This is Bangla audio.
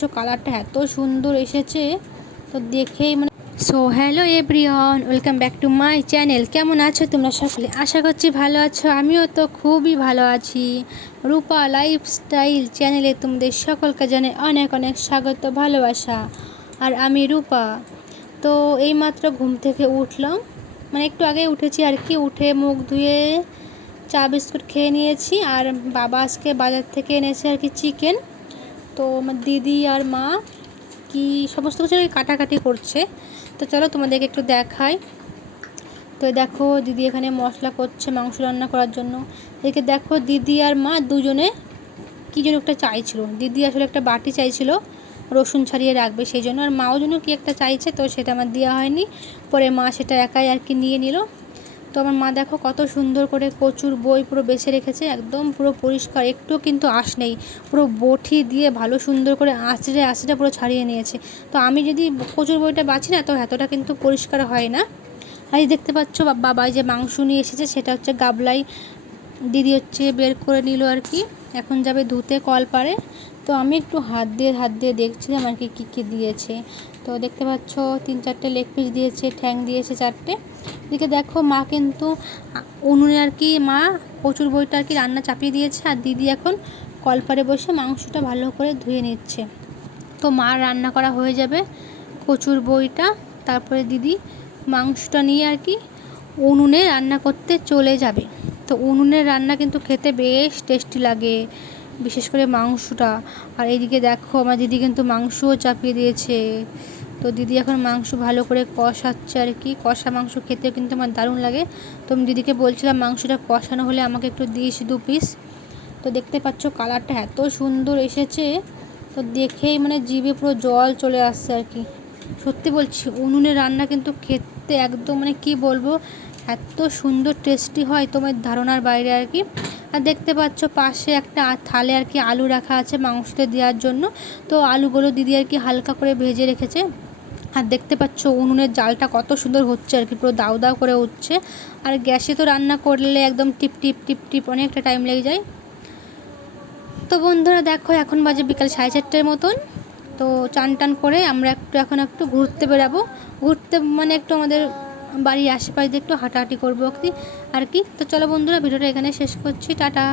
তো কালারটা এত সুন্দর এসেছে তো দেখেই মানে so hello everyone, welcome back to my channel. কেমন আছো তোমরা সকলে? আশা করছি ভালো আছো। আমিও তো খুবই ভালো আছি। রূপা লাইফস্টাইল চ্যানেলে তোমাদের সকলকে জানাই অনেক অনেক স্বাগত, ভালোবাসা। আর আমি রূপা। তো এইমাত্র ঘুম থেকে উঠলাম, মানে একটু আগে উঠেছি আর কি। উঠে মুখ ধুয়ে চা বিস্কুট খেয়ে নিয়েছি। আর বাবা আজকে বাজার থেকে এনেছে আর কি চিকেন। তো আমার দিদি আর মা কি সমস্ত কিছু কাটাকাটি করছে। তো চলো তোমাদেরকে একটু দেখাই। তো দেখো দিদি এখানে মশলা করছে মাংস রান্না করার জন্য। এদিকে দেখো দিদি আর মা দুজনে কী যেন একটা চাইছিল। দিদি আসলে একটা বাটি চাইছিল রসুন ছাড়িয়ে রাখবে সেই জন্য, আর মাও জন্য কী একটা চাইছে, তো সেটা আমার দেওয়া হয়নি। পরে মা সেটা একাই আর কি নিয়ে নিল। তো আমার মা দেখো কত সুন্দর করে কচুর বই পুরো বেছে রেখেছে, একদম পুরো পরিষ্কার, একটু কিন্তু আঁশ নেই। পুরো বটি দিয়ে ভালো সুন্দর করে আঁচড়ে আঁচড়ে পুরো ছাড়িয়ে নিয়েছে। তো আমি যদি কচুর বইটা বাছি না তো এতটা কিন্তু পরিষ্কার হয় না। আর এই দেখতে পাচ্ছ বাবা যে মাংস নিয়ে এসেছে সেটা হচ্ছে গাবলাই দিদি হচ্ছে বের করে নিল আর কি। এখন যাবে ধুতে কল পারে। তো আমি একটু হাত দিয়ে দেখছিলাম আর কি কী কী দিয়েছে। তো দেখতে পাচ্ছ 3-4টে লেগ পিস দিয়েছে, ঠ্যাং দিয়েছে 4টে। এদিকে দেখো মা কিন্তু উনুনে আর কি মা কচুর বইটা আর কি রান্না চাপিয়ে দিয়েছে, আর দিদি এখন কলপারে বসে মাংসটা ভালো করে ধুয়ে নিচ্ছে। তো মা রান্না করা হয়ে যাবে কচুর বইটা, তারপরে দিদি মাংসটা নিয়ে আর কি উনুনে রান্না করতে চলে যাবে। তো উনুনের রান্না কিন্তু খেতে বেশ টেস্টি লাগে, বিশেষ করে মাংসটা। আর এইদিকে দেখো আমার দিদি কিন্তু মাংসও চাপিয়ে দিয়েছে। তো দিদি এখন মাংস ভালো করে কষাচ্ছে আর কি। কষা মাংস খেতেও কিন্তু আমার দারুণ লাগে। তো আমি দিদিকে বলছিলাম মাংসটা কষানো হলে আমাকে একটু দিস 2 পিস। তো দেখতে পাচ্ছ কালারটা এত সুন্দর এসেছে তো দেখেই মানে জিভে পুরো জল চলে আসছে আর কি। সত্যি বলছি উনুনে রান্না কিন্তু খেতে একদম মানে কি বলবো, এত সুন্দর টেস্টি হয় তোমার ধারণার বাইরে আর কি। আর দেখতে পাচ্ছ পাশে একটা থালে আর কি আলু রাখা আছে মাংসতে দেওয়ার জন্য। তো আলুগুলো দিদি আর কি হালকা করে ভেজে রেখেছে। আর দেখতে পাচ্ছ উনুনের জালটা কত সুন্দর হচ্ছে আর কি, পুরো দাউ দাউ করে উঠছে। আর গ্যাসে তো রান্না করলে একদম টিপ টিপ টিপ টিপ অনেকটা টাইম লেগে যায়। তো বন্ধুরা দেখো এখন বাজে বিকাল 4:30টার মতন। তো চান টান করে আমরা এখন একটু ঘুরতে বেরাবো। ঘুরতে মানে একটু আমাদের বাড়ির আশেপাশে একটু হাঁটাহাঁটি করবো আর কি। তো চলো বন্ধুরা ভিডিওটা এখানে শেষ করছি, টাটা।